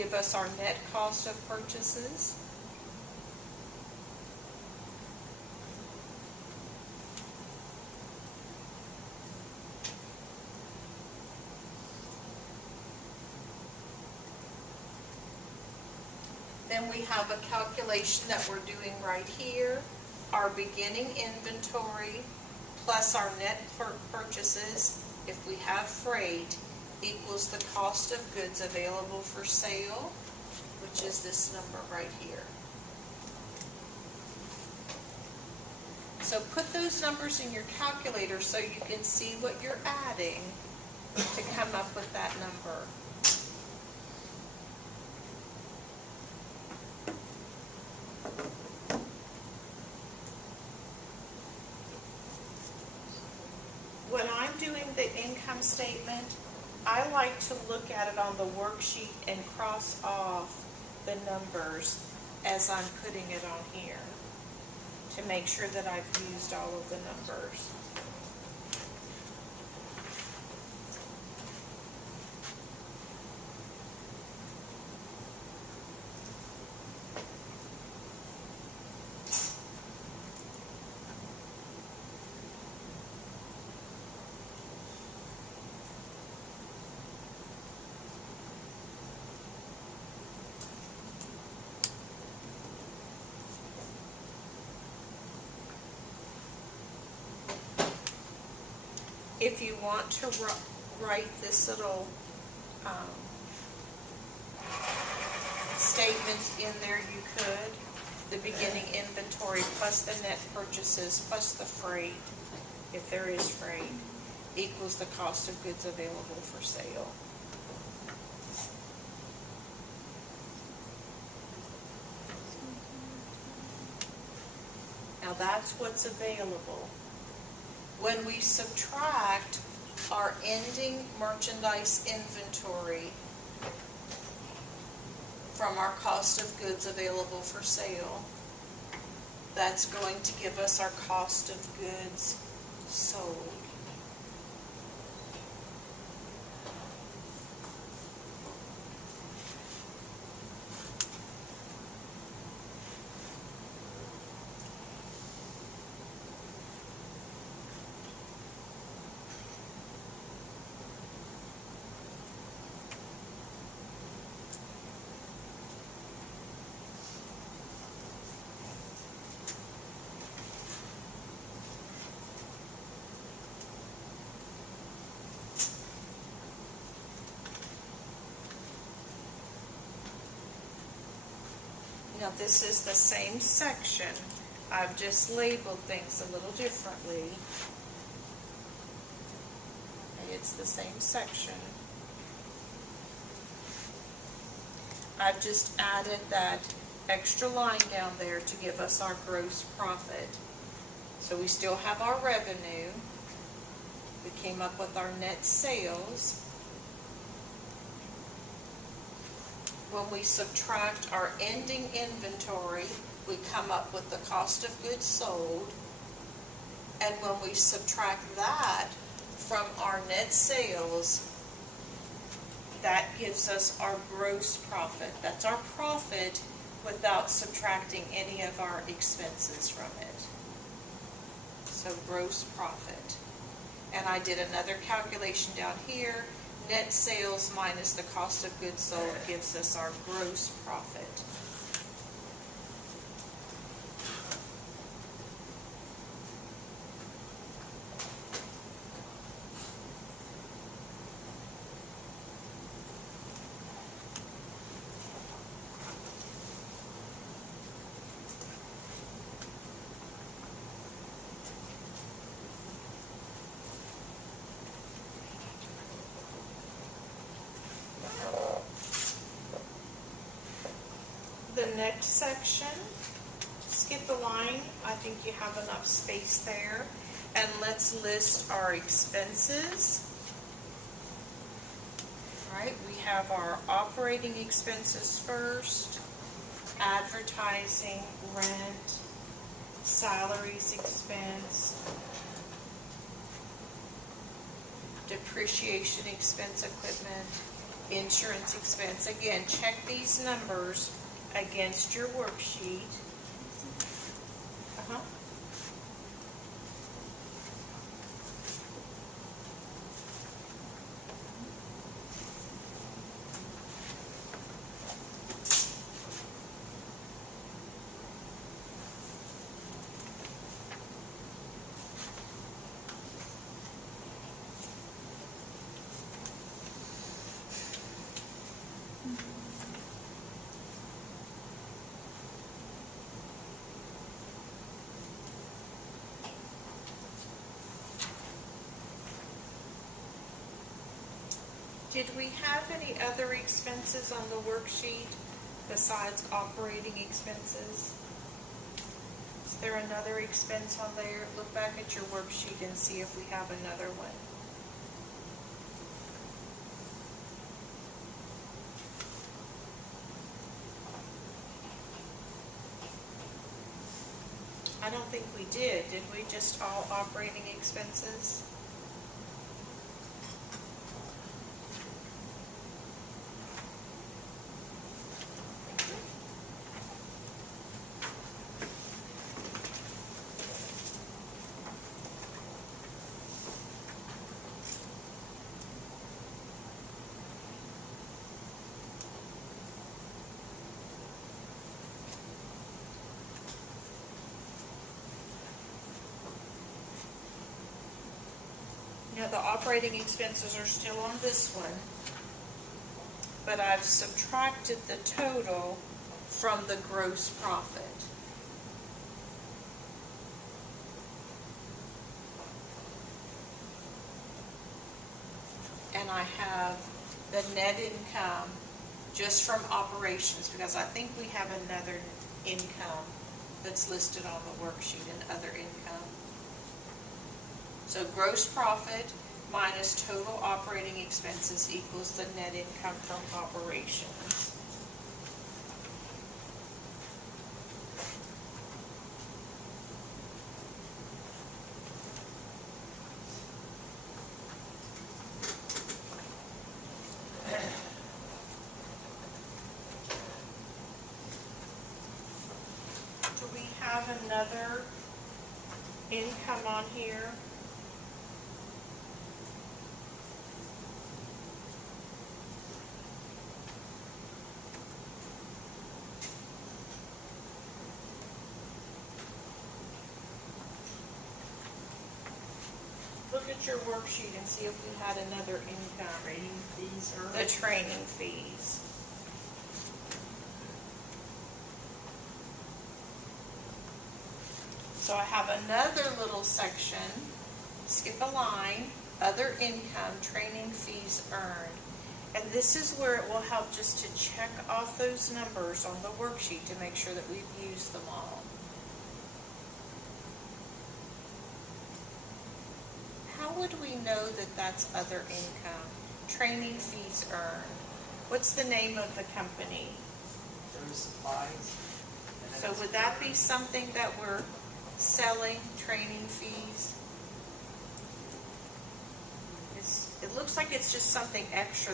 give us our net cost of purchases. Then we have a calculation that we're doing right here. Our beginning inventory plus our net purchases, if we have freight, equals the cost of goods available for sale, which is this number right here. So put those numbers in your calculator so you can see what you're adding to come up with that number. When I'm doing the income statement, I like to look at it on the worksheet and cross off the numbers as I'm putting it on here to make sure that I've used all of the numbers. If you want to write this little statement in there, you could. The beginning inventory plus the net purchases plus the freight, if there is freight, equals the cost of goods available for sale. Now that's what's available. When we subtract our ending merchandise inventory from our cost of goods available for sale, that's going to give us our cost of goods sold. Now this is the same section. I've just labeled things a little differently. It's the same section. I've just added that extra line down there to give us our gross profit. So we still have our revenue. We came up with our net sales. When we subtract our ending inventory, we come up with the cost of goods sold. And when we subtract that from our net sales, that gives us our gross profit. That's our profit without subtracting any of our expenses from it. So gross profit. And I did another calculation down here. Net sales minus the cost of goods sold gives us our gross profit. The next section, skip a line. I think you have enough space there. And let's list our expenses. All right, we have our operating expenses first, advertising, rent, salaries expense, depreciation expense, equipment, Insurance expense, again, check these numbers against your worksheet. Uh-huh. Did we have any other expenses on the worksheet besides operating expenses? Is there another expense on there? Look back at your worksheet and see if we have another one. I don't think we did. Did we just all operating expenses? Now, the operating expenses are still on this one, but I've subtracted the total from the gross profit. And I have the net income just from operations, because I think we have another income that's listed on the worksheet in other income. So gross profit minus total operating expenses equals the net income from operations. Do we have another income on here? Look at your worksheet and see if we had another income. Training fees or? The training fees. So I have another little section, skip a line, other income, training fees earned. And this is where it will help just to check off those numbers on the worksheet to make sure that we've used them all. How would we know that that's other income? Training fees earned. What's the name of the company? Those supplies. So would that be something that we're selling, training fees? It looks like it's just something extra